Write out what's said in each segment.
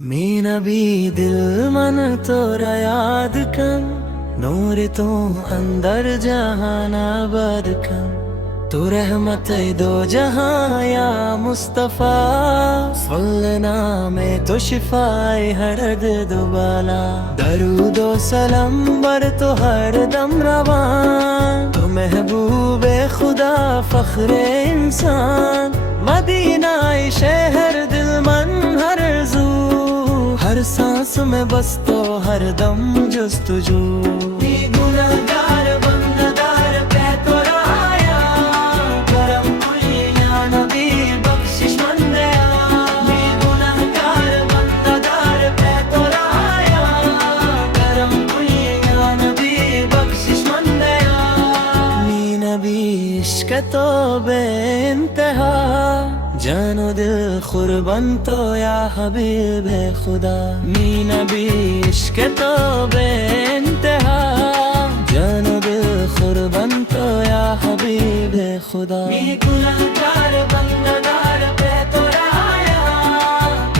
मी नबी दिल मन तोरा याद कन नूर तू अंदर जहाना बद कन तू रहमत दो जहां या मुस्तफा सल्लना में तो शिफाए हर दुबाला दरूदो सलम बर तो हर दम रवान तो महबूबे खुदा फख्रे इंसान मदीना शहर दिल मन हर जू हर सांस में बस तो हर दम जस्तजू गुनहगार बंददार पे तो आया करम या नबी बख्शिश मंदया गुनहगार बंददार पे तो आया करम या नबी बख्शिश मंदया नी नबी इश्क तो बेइंतहा जानो दिल कुर्बान तो या हबीब है खुदा मी नबी इश्क तो बेइंतहा जानो दिल कुर्बान तो या हबीब है खुदा मी गुनहगार बंददार पे तो आया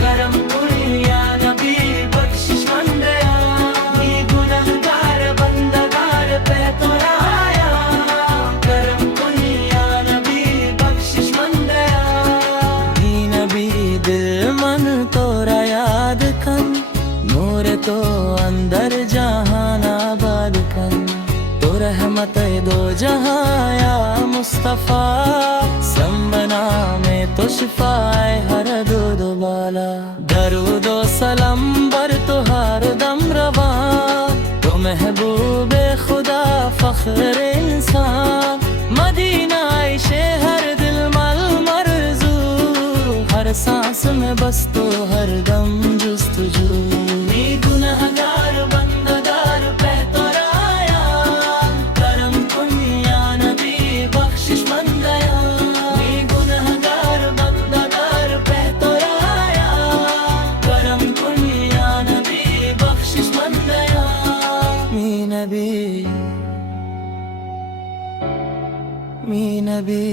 करम या नबी बख्शिश मंदया मी गुनहगार बंददार पे तो आया करम या नबी बख्शिश मंदया दिल मन तोरा याद कन नूर तो अंदर जहान आबाद कन तो रहमत दो जहां या मुस्तफा संबना में तो शिफाए हर दुबाला दरूदो सलम बर तो हर दम रवा तो महबूबे खुदा फख्र इंसान मदीना शहर दिल मल मरजू हर सांस में बस तो हर दम जुस्तजू नी गुनहगार बंददार पे तो आया करम या नबी बख्शिश मंदया नी गुनहगार बंददार पे तो आया करम या नबी बख्शिश मंदया मी नबी